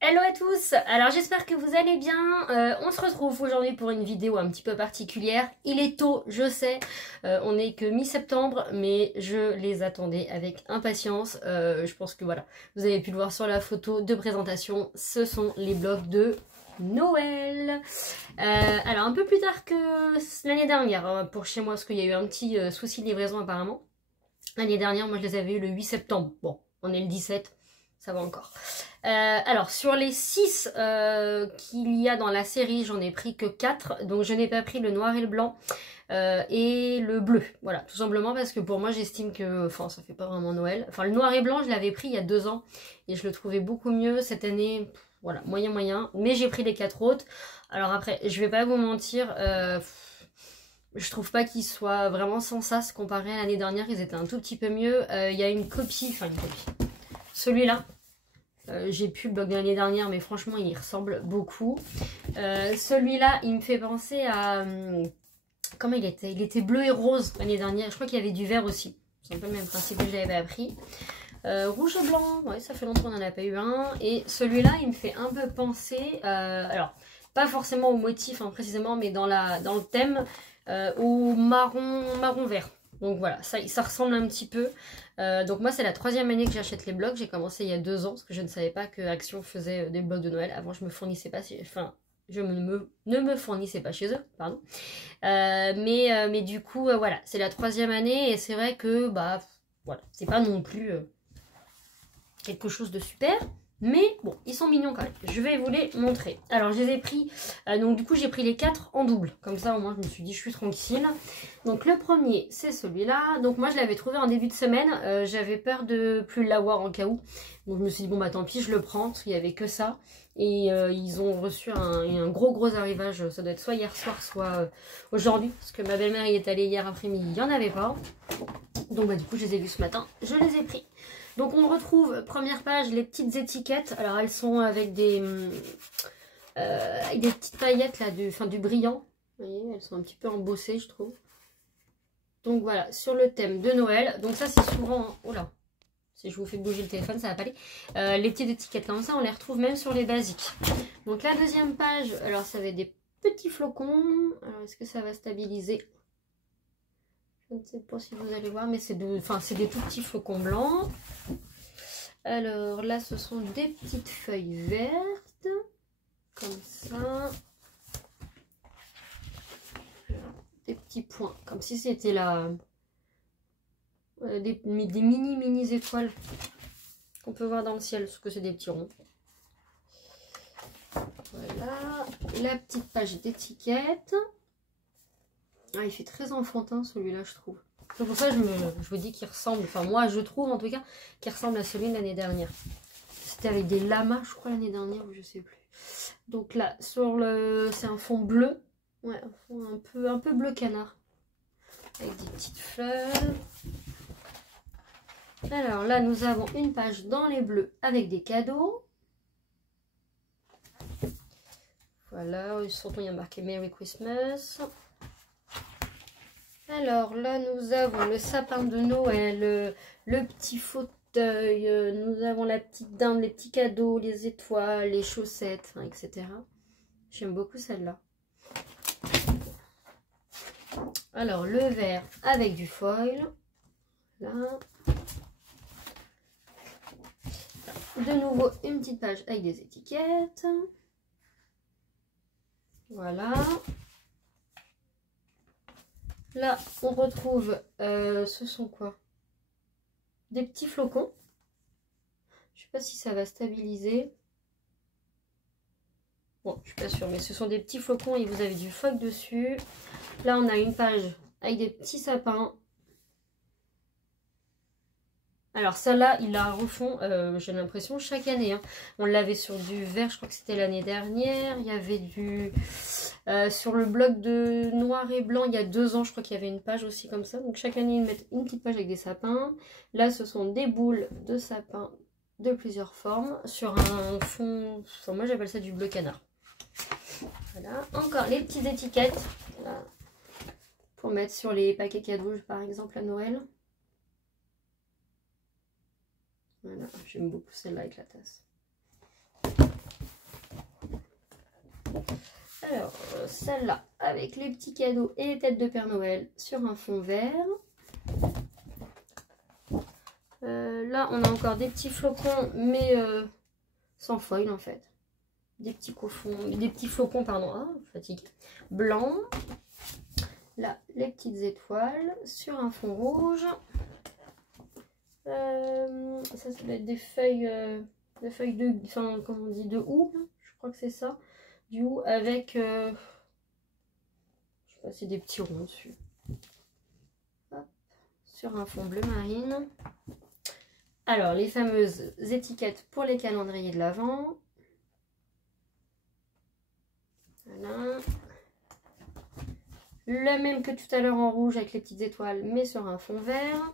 Hello à tous, alors j'espère que vous allez bien. On se retrouve aujourd'hui pour une vidéo un petit peu particulière. Il est tôt, je sais, on n'est que mi-septembre, mais je les attendais avec impatience. Je pense que voilà, vous avez pu le voir sur la photo de présentation, ce sont les blogs de Noël. Alors un peu plus tard que l'année dernière, hein, pour chez moi, parce qu'il y a eu un petit souci de livraison apparemment. L'année dernière, moi je les avais eu le 8 septembre, bon, on est le 17, ça va encore. Alors sur les 6 qu'il y a dans la série, j'en ai pris que 4, donc je n'ai pas pris le noir et le blanc et le bleu, voilà, tout simplement parce que pour moi j'estime que, enfin ça fait pas vraiment Noël, enfin le noir et blanc je l'avais pris il y a 2 ans et je le trouvais beaucoup mieux cette année, voilà, moyen, mais j'ai pris les 4 autres. Alors après, je vais pas vous mentir, je trouve pas qu'ils soient vraiment sans sas comparé à l'année dernière, ils étaient un tout petit peu mieux. Il y a une copie, celui-là. J'ai pu le blog de l'année dernière, mais franchement, il y ressemble beaucoup. Celui-là, il me fait penser à... comment il était? Il était bleu et rose l'année dernière. Je crois qu'il y avait du vert aussi. C'est un peu le même principe que je l'avais appris. Rouge et blanc, ouais, ça fait longtemps qu'on n'en a pas eu un. Et celui-là, il me fait un peu penser... alors, pas forcément au motif hein, précisément, mais dans le thème, au marron vert. Donc voilà, ça ressemble un petit peu. Donc moi c'est la 3e année que j'achète les blogs. J'ai commencé il y a 2 ans parce que je ne savais pas que Action faisait des blogs de Noël. Avant je me fournissais pas, enfin je ne me fournissais pas chez eux, pardon. Mais du coup voilà, c'est la 3e année et c'est vrai que bah voilà, c'est pas non plus quelque chose de super. Mais bon, ils sont mignons quand même. Je vais vous les montrer. Alors, je les ai pris... donc, du coup, j'ai pris les 4 en double. Comme ça, au moins, je me suis dit, je suis tranquille. Donc, le premier, c'est celui-là. Donc, moi, je l'avais trouvé en début de semaine. J'avais peur de plus l'avoir en cas où. Donc, je me suis dit, bon, bah, tant pis, je le prends. Parce qu'il n'y avait que ça. Et ils ont reçu un gros arrivage. Ça doit être soit hier soir, soit aujourd'hui. Parce que ma belle-mère y est allée hier après-midi. Il n'y en avait pas. Donc, bah, du coup, je les ai vus ce matin. Je les ai pris. Donc on retrouve, première page, les petites étiquettes. Alors elles sont avec des petites paillettes là, du brillant. Vous voyez, elles sont un petit peu embossées je trouve. Donc voilà, sur le thème de Noël. Donc ça c'est souvent... Oh là, si je vous fais bouger le téléphone, ça va pas aller. Les petites étiquettes comme ça, on les retrouve même sur les basiques. Donc la deuxième page, alors ça va être des petits flocons. Alors est-ce que ça va stabiliser? Je ne sais pas si vous allez voir, mais c'est des tout petits flocons blancs. Alors là, ce sont des petites feuilles vertes, comme ça. Des petits points, comme si c'était là des mini étoiles qu'on peut voir dans le ciel, parce que c'est des petits ronds. Voilà, la petite page d'étiquette. Ah, il fait très enfantin celui-là, je trouve. C'est pour ça que je vous dis qu'il ressemble, enfin moi je trouve en tout cas, qu'il ressemble à celui de l'année dernière. C'était avec des lamas, je crois, l'année dernière, ou je sais plus. Donc là, c'est un fond bleu. Ouais, un fond un peu bleu canard. Avec des petites fleurs. Alors là, nous avons une page dans les bleus avec des cadeaux. Voilà, surtout il y a marqué Merry Christmas. Alors là, nous avons le sapin de Noël, le petit fauteuil, nous avons la petite dinde, les petits cadeaux, les étoiles, les chaussettes, hein, etc. J'aime beaucoup celle-là. Alors, le vert avec du foil. Là. De nouveau, une petite page avec des étiquettes. Voilà. Là, on retrouve, ce sont quoi? Des petits flocons. Je sais pas si ça va stabiliser. Bon, je suis pas sûre, mais ce sont des petits flocons et vous avez du foil dessus. Là, on a une page avec des petits sapins. Alors, celle-là, ils la refont, j'ai l'impression, chaque année. Hein. On l'avait sur du vert, je crois que c'était l'année dernière. Il y avait du... sur le blog de noir et blanc, il y a 2 ans, je crois qu'il y avait une page aussi comme ça. Donc, chaque année, ils mettent une petite page avec des sapins. Là, ce sont des boules de sapins de plusieurs formes sur un fond... Enfin, moi, j'appelle ça du bleu canard. Voilà. Encore les petites étiquettes. Voilà. Pour mettre sur les paquets cadeaux, par exemple, à Noël. Voilà, j'aime beaucoup celle-là avec la tasse. Alors, celle-là, avec les petits cadeaux et les têtes de Père Noël sur un fond vert. Là, on a encore des petits flocons, mais sans foil en fait. Des petits flocons, pardon, ah, fatigue, blanc. Là, les petites étoiles sur un fond rouge. Ça doit être des feuilles de, enfin, comment on dit, de houx, je crois que c'est ça. Du houx avec, je sais pas, c'est des petits ronds dessus. Hop, sur un fond bleu marine. Alors, les fameuses étiquettes pour les calendriers de l'Avent. Voilà. La même que tout à l'heure en rouge avec les petites étoiles, mais sur un fond vert.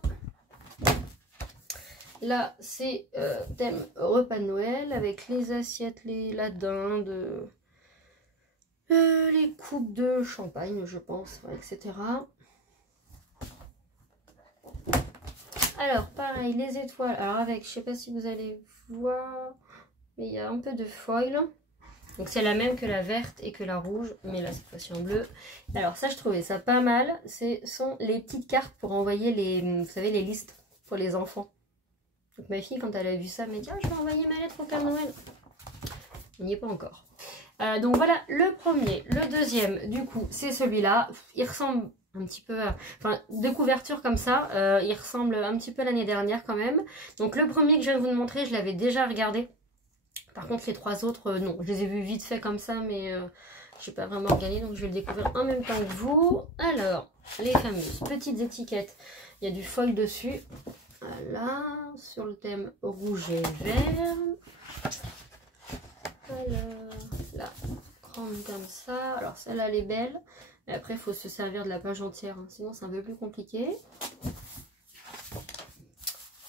Là, c'est thème repas de Noël avec les assiettes, la dinde, les coupes de champagne, je pense, etc. Alors, pareil, les étoiles. Alors, avec, je sais pas si vous allez voir, mais il y a un peu de foil. Donc, c'est la même que la verte et que la rouge, mais là, cette fois-ci en bleu. Alors, ça, je trouvais ça pas mal. Ce sont les petites cartes pour envoyer vous savez, les listes pour les enfants. Donc, ma fille, quand elle a vu ça, elle m'a dit « Ah, je vais envoyer ma lettre au Père Noël. » On n'y est pas encore. Donc, voilà le premier. Le deuxième, du coup, c'est celui-là. Il ressemble un petit peu à... Enfin, de couverture comme ça, il ressemble un petit peu à l'année dernière quand même. Donc, le premier que je viens de vous montrer, je l'avais déjà regardé. Par contre, les trois autres, non. Je les ai vus vite fait comme ça, mais je n'ai pas vraiment regardé. Donc, je vais le découvrir en même temps que vous. Alors, les fameuses petites étiquettes. Il y a du foil dessus. Voilà, sur le thème rouge et vert. Alors, là, grande comme ça. Alors, celle-là, elle est belle. Mais après, il faut se servir de la page entière, hein, sinon c'est un peu plus compliqué.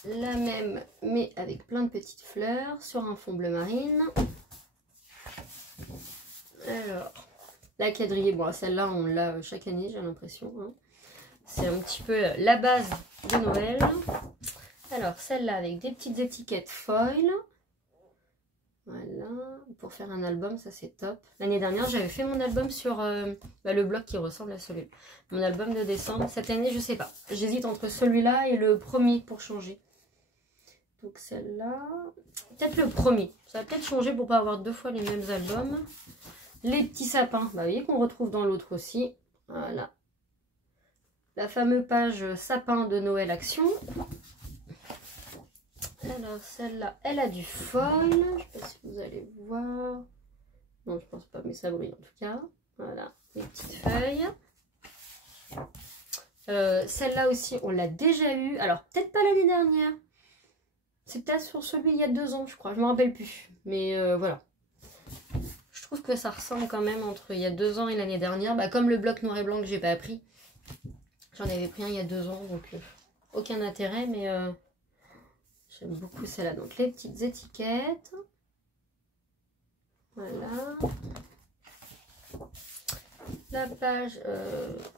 La même, mais avec plein de petites fleurs, sur un fond bleu marine. Alors, la quadrillée, bon, celle-là, on l'a chaque année, j'ai l'impression. Hein. C'est un petit peu la base de Noël. Alors, celle-là, avec des petites étiquettes foil. Voilà, pour faire un album, ça c'est top. L'année dernière, j'avais fait mon album sur le bloc qui ressemble à celui-là. Mon album de décembre. Cette année, je sais pas. J'hésite entre celui-là et le premier pour changer. Donc celle-là, peut-être le premier. Ça va peut-être changer pour pas avoir deux fois les mêmes albums. Les petits sapins, bah, vous voyez qu'on retrouve dans l'autre aussi. Voilà. La fameuse page sapin de Noël Action. Alors celle-là, elle a du foil. Je sais pas si vous allez voir. Non, je pense pas, mais ça brille en tout cas. Voilà, les petites feuilles. Celle-là aussi, on l'a déjà eu. Alors, peut-être pas l'année dernière. C'est peut-être sur celui il y a 2 ans, je crois. Je me rappelle plus. Mais voilà. Je trouve que ça ressemble quand même entre il y a 2 ans et l'année dernière. Bah, comme le bloc noir et blanc que j'ai pas pris. J'en avais pris un il y a 2 ans, donc aucun intérêt, mais j'aime beaucoup celle-là. Donc les petites étiquettes. Voilà. La page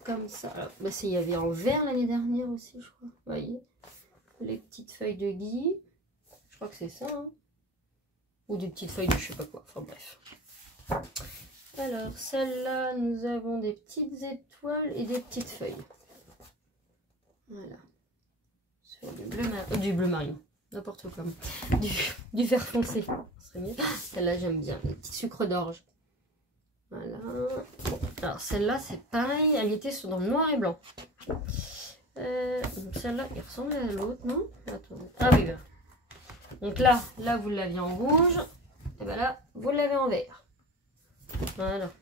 comme ça. Alors, bah, il y avait en vert l'année dernière aussi, je crois. Vous voyez. Les petites feuilles de gui. Je crois que c'est ça. Hein. Ou des petites feuilles de je sais pas quoi. Enfin bref. Alors, celle-là, nous avons des petites étoiles et des petites feuilles. Voilà. Sur du bleu marine. N'importe quoi. Du vert foncé. Ce serait mieux. Celle-là, j'aime bien. Les petits sucres d'orge. Voilà. Bon. Alors, celle-là, c'est pareil. Elle était dans le noir et blanc. Celle-là, il ressemble à l'autre, non? Attendez. Ah oui, là. Donc là, vous l'aviez en rouge. Et bien là, vous l'avez en vert. Voilà.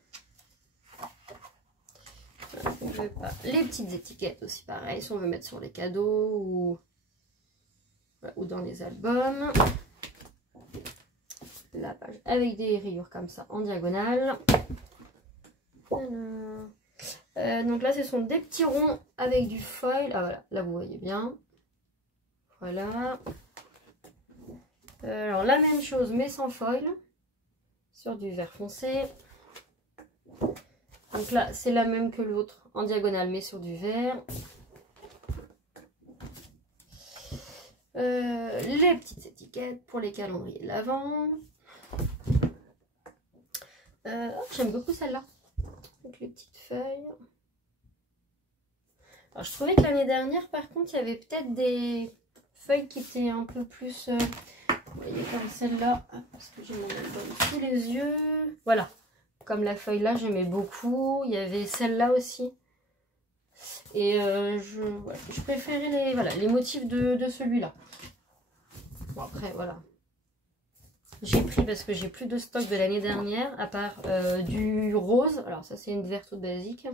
Les petites étiquettes aussi, pareil. Si on veut mettre sur les cadeaux ou dans les albums. La page avec des rayures comme ça en diagonale. Donc là, ce sont des petits ronds avec du foil. Ah voilà, là vous voyez bien. Voilà. Alors la même chose mais sans foil. Sur du vert foncé. Donc là, c'est la même que l'autre en diagonale mais sur du vert. Les petites étiquettes pour les calendriers de l'Avent. j'aime beaucoup celle-là. Avec les petites feuilles. Alors, je trouvais que l'année dernière, par contre, il y avait peut-être des feuilles qui étaient un peu plus... vous voyez, comme celle-là. Parce que j'ai mon album sous les yeux. Voilà. Comme la feuille là, j'aimais beaucoup. Il y avait celle-là aussi. Et je préférais les motifs de celui-là. Bon, après, voilà. J'ai pris parce que j'ai plus de stock de l'année dernière, à part du rose. Alors ça, c'est une verte toute basique.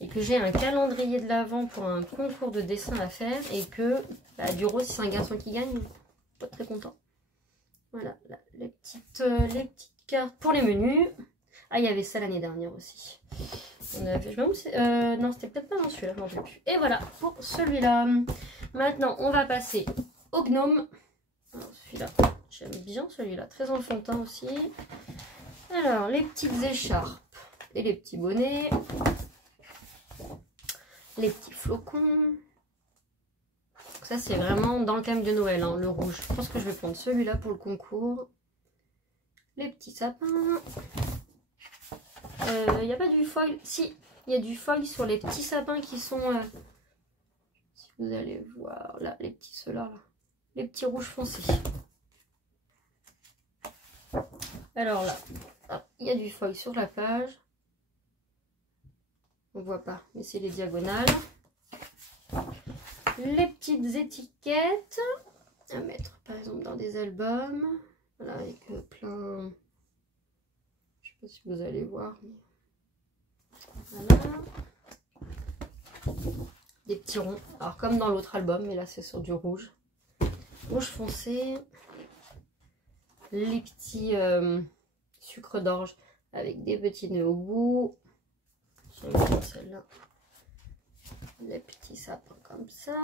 Et que j'ai un calendrier de l'Avent pour un concours de dessin à faire. Et que du rose, si c'est un garçon qui gagne, pas très content. Voilà, là, les petites cartes pour les menus. Ah, il y avait ça l'année dernière aussi. On avait, non, c'était peut-être pas dans celui-là, je m'en rappelle plus. Et voilà, pour celui-là. Maintenant, on va passer au gnome. Alors, celui-là, j'aime bien celui-là. Très enfantin aussi. Alors, les petites écharpes et les petits bonnets. Les petits flocons. Ça, c'est vraiment dans le thème de Noël, hein, le rouge. Je pense que je vais prendre celui-là pour le concours. Les petits sapins. Il n'y a pas du foil. Si, il y a du foil sur les petits sapins qui sont... si vous allez voir, là, les petits ceux-là. Là. Les petits rouges foncés. Alors là, il y a du foil sur la page. On voit pas, mais c'est les diagonales. Les petites étiquettes à mettre par exemple dans des albums. Voilà, avec plein... Je sais pas si vous allez voir. Voilà. Des petits ronds. Alors comme dans l'autre album, mais là c'est sur du rouge. Rouge foncé. Les petits sucres d'orge avec des petits nœuds au bout. J'aime bien celle-là. Les petits sapins comme ça.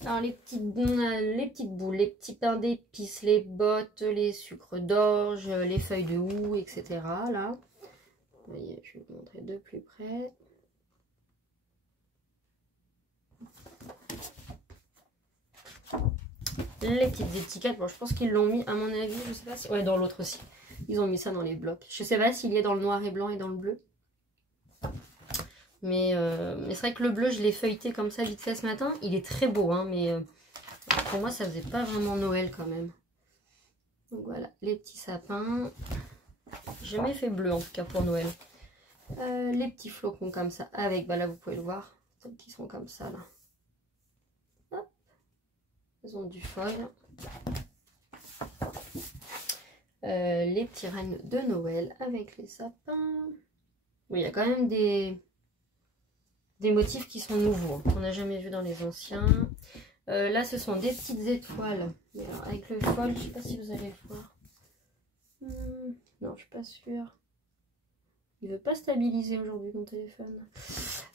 Alors les petites boules, les petits pains d'épices, les bottes, les sucres d'orge, les feuilles de houx, etc. Là, vous voyez, je vais vous montrer de plus près. Les petites étiquettes, bon, je pense qu'ils l'ont mis, à mon avis, je sais pas si... Ouais, dans l'autre aussi. Ils ont mis ça dans les blocs. Je sais pas s'il y est dans le noir et blanc et dans le bleu. Mais c'est vrai que le bleu, je l'ai feuilleté comme ça vite fait ce matin. Il est très beau, hein, mais pour moi, ça faisait pas vraiment Noël quand même. Donc voilà, les petits sapins. J'ai jamais fait bleu en tout cas pour Noël. Les petits flocons comme ça. Avec, bah là vous pouvez le voir, celles qui sont comme ça là. Hop. Elles ont du foil. Les petits rennes de Noël avec les sapins. Oui, il y a quand même des motifs qui sont nouveaux, qu'on n'a jamais vu dans les anciens. Là, ce sont des petites étoiles. Mais alors, avec le foil, je sais pas si vous allez le voir. Non, je suis pas sûre. Il veut pas stabiliser aujourd'hui mon téléphone.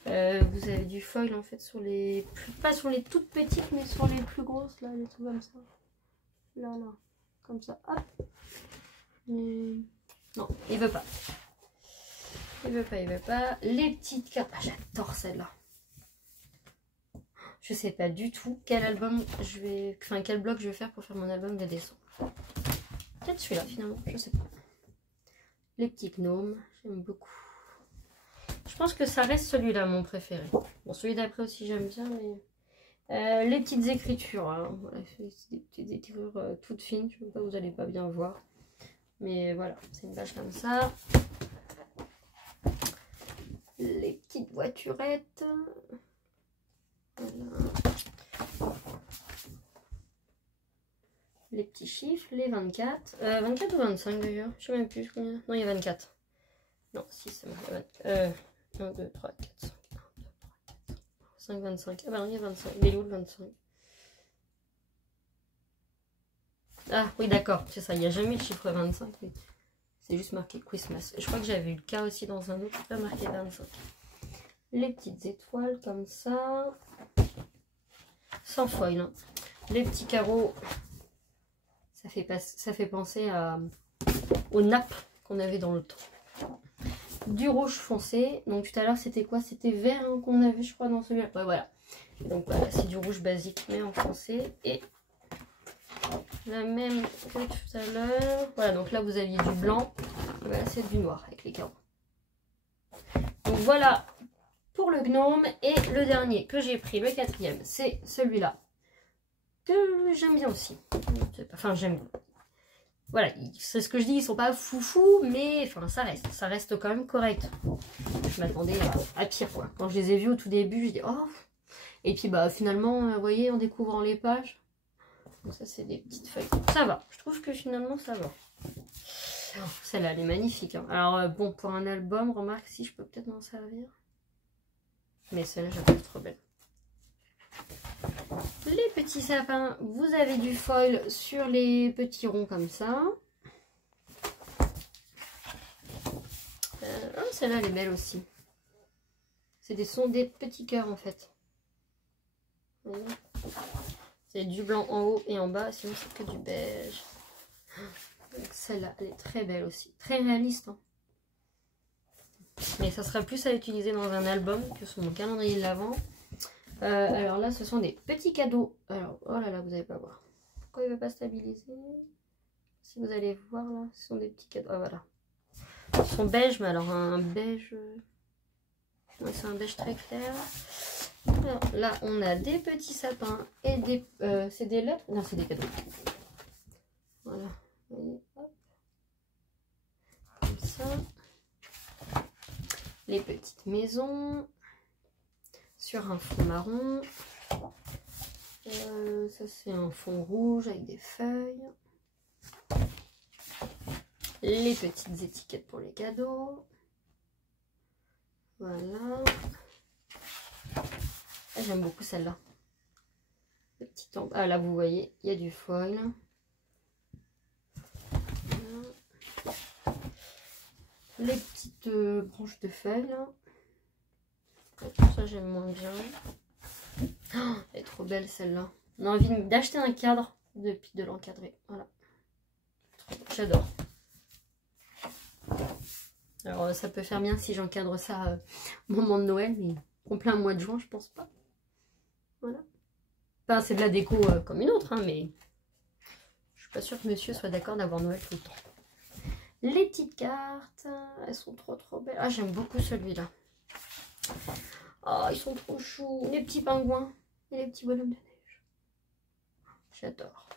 Vous avez du foil en fait sur les... Pas sur les toutes petites, mais sur les plus grosses, là, les trucs comme ça. Là, là. Comme ça. Hop. Mais... Non, il veut pas. Il veut pas. Les petites cartes. Ah, j'adore celle-là. Je sais pas du tout quel album je vais... Enfin, quel bloc je vais faire pour faire mon album de dessin. Peut-être celui-là, finalement. Je sais pas. Les petits gnomes. J'aime beaucoup. Je pense que ça reste celui-là, mon préféré. Bon, celui d'après aussi, j'aime bien, mais... les petites écritures. Hein. Voilà, c'est des petites écritures toutes fines. Je sais pas, vous allez pas bien voir. Mais voilà, c'est une page comme ça. Les petites voiturettes. Voilà. Les petits chiffres, les 24. 24 ou 25 d'ailleurs, je sais même plus combien. Non, il y a 24. Non, 6, c'est bon, il y a 24. 1, 2, 3, 4, 5. 1, 2, 3, 4, 5, 25. Ah bah non, il y a 25. Il est où le 25? Ah oui, d'accord, c'est ça, il n'y a jamais le chiffre 25. C'est juste marqué Christmas. Je crois que j'avais eu le cas aussi dans un autre, pas marqué 25. Les petites étoiles comme ça. Sans foil. Hein. Les petits carreaux. Ça fait penser aux nappes qu'on avait dans le temps. Du rouge foncé. Donc tout à l'heure c'était quoi? C'était vert hein, qu'on avait je crois dans celui-là. Ouais voilà. Donc voilà, c'est du rouge basique mais en foncé. Et la même que tout à l'heure. Voilà, donc là vous aviez du blanc. Voilà, c'est du noir avec les carreaux. Donc voilà pour le gnome. Et le dernier que j'ai pris, le quatrième, c'est celui-là. Que j'aime bien aussi. Enfin, j'aime bien. Voilà, c'est ce que je dis, ils sont pas foufou, mais enfin ça reste quand même correct. Je m'attendais à pire quoi. Quand je les ai vus au tout début, je dis oh. Et puis bah finalement, vous voyez, en découvrant les pages, donc ça c'est des petites feuilles. Ça va, je trouve que finalement ça va. Oh, celle-là elle est magnifique. Hein. Alors bon, pour un album, remarque si je peux peut-être m'en servir. Mais celle-là, je la trouve trop belle. Les petits sapins, vous avez du foil sur les petits ronds comme ça. Oh, celle-là, elle est belle aussi. C'est des petits cœurs en fait. C'est du blanc en haut et en bas, sinon c'est que du beige. Celle-là, elle est très belle aussi. Très réaliste. Hein. Mais ça sera plus à utiliser dans un album que sur mon calendrier de l'Avent. Alors là, ce sont des petits cadeaux. Alors, oh là là, vous n'allez pas voir. Pourquoi il ne va pas stabiliser? Si vous allez voir là, ce sont des petits cadeaux. Ah voilà. Ils sont beige, mais alors un beige... Ouais, c'est un beige très clair. Alors, là, on a des petits sapins et des... c'est des lettres? Non, c'est des cadeaux. Voilà. Vous voyez, hop. Comme ça. Les petites maisons. Sur un fond marron. Ça c'est un fond rouge avec des feuilles. Les petites étiquettes pour les cadeaux. Voilà. Ah, j'aime beaucoup celle-là. Ah là vous voyez, il y a du foil. Voilà. Les petites branches de feuilles là. Ça j'aime moins bien. Oh, elle est trop belle celle-là. On a envie d'acheter un cadre puis de l'encadrer. Voilà. J'adore. Alors ça peut faire bien si j'encadre ça au moment de Noël, mais en plein mois de juin, je pense pas. Voilà. Enfin, c'est de la déco comme une autre, hein, mais je suis pas sûre que monsieur soit d'accord d'avoir Noël tout le temps. Les petites cartes, elles sont trop belles. Ah, j'aime beaucoup celui-là. Oh, ils sont trop choux. Les petits pingouins et les petits bonhommes de neige. J'adore.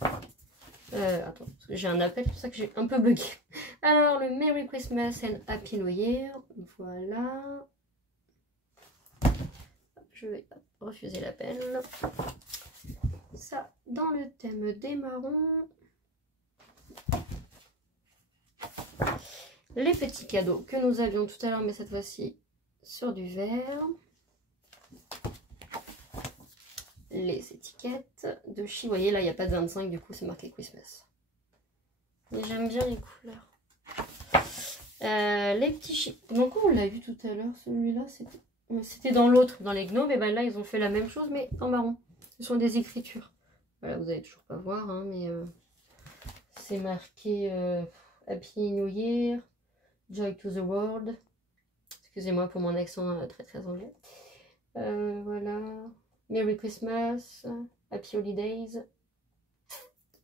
Attends, parce que j'ai un appel, c'est pour ça que j'ai un peu bugué. Alors, le Merry Christmas and Happy New Year. Voilà. Je vais refuser l'appel. Ça, dans le thème des marrons. Les petits cadeaux que nous avions tout à l'heure, mais cette fois-ci sur du vert. Les étiquettes de Chi. Vous voyez, là, il n'y a pas de 25, du coup, c'est marqué Christmas. Mais j'aime bien les couleurs. Les petits Chi. Donc, on l'a vu tout à l'heure, celui-là, c'était dans l'autre, dans les gnomes. Et ben là, ils ont fait la même chose, mais en marron. Ce sont des écritures. Voilà, vous n'allez toujours pas voir, hein, mais c'est marqué Happy New Year. Joy to the World. Excusez-moi pour mon accent très anglais. Voilà. Merry Christmas. Happy Holidays.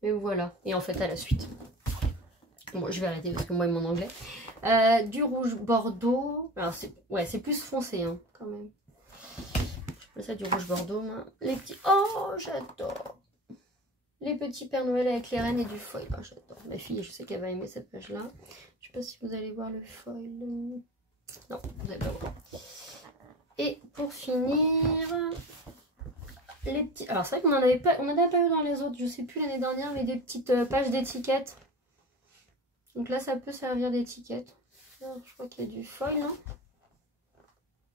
Et voilà. Et en fait, à la suite. Bon, je vais arrêter parce que moi et mon anglais. Du rouge bordeaux. Alors, c'est plus foncé, hein, quand même. Je appelle ça du rouge bordeaux. Moi. Les petits... Oh, j'adore. Les petits Père Noël avec les rennes et du foil. Oh, j'adore. Ma fille, je sais qu'elle va aimer cette page-là. Je sais pas si vous allez voir le foil. Non, vous n'allez pas voir. Et pour finir, les petits... Alors c'est vrai qu'on n'en avait pas, on n'en a pas eu dans les autres, je sais plus l'année dernière, mais des petites pages d'étiquettes. Donc là, ça peut servir d'étiquette. Je crois qu'il y a du foil, hein.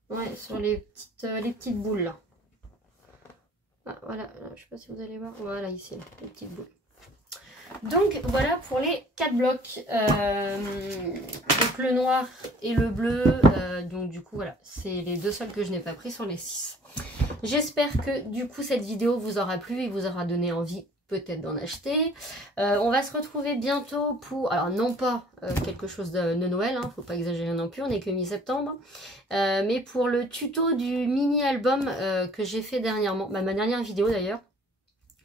Ouais, sur les petites boules là. Ah, voilà, là, je sais pas si vous allez voir. Voilà, ici, là, les petites boules. Donc voilà pour les 4 blocs. Donc le noir et le bleu. Donc du coup voilà, c'est les deux seuls que je n'ai pas pris sur les 6. J'espère que du coup cette vidéo vous aura plu et vous aura donné envie peut-être d'en acheter. On va se retrouver bientôt pour, alors non pas quelque chose de Noël, hein, faut pas exagérer non plus, on est que mi-septembre, mais pour le tuto du mini-album que j'ai fait dernièrement, ma dernière vidéo d'ailleurs.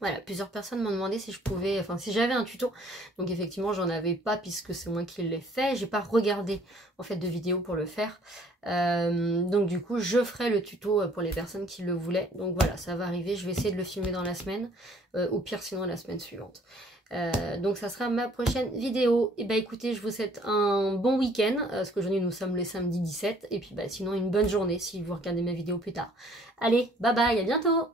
Voilà, plusieurs personnes m'ont demandé si je pouvais, enfin si j'avais un tuto. Donc effectivement, j'en avais pas puisque c'est moi qui l'ai fait. J'ai pas regardé en fait de vidéo pour le faire. Donc du coup, je ferai le tuto pour les personnes qui le voulaient. Donc voilà, ça va arriver. Je vais essayer de le filmer dans la semaine. Au pire, sinon la semaine suivante. Donc ça sera ma prochaine vidéo. Et bah écoutez, je vous souhaite un bon week-end. Parce qu'aujourd'hui, nous sommes le samedi 17. Et puis bah sinon, une bonne journée si vous regardez ma vidéo plus tard. Allez, bye bye, à bientôt!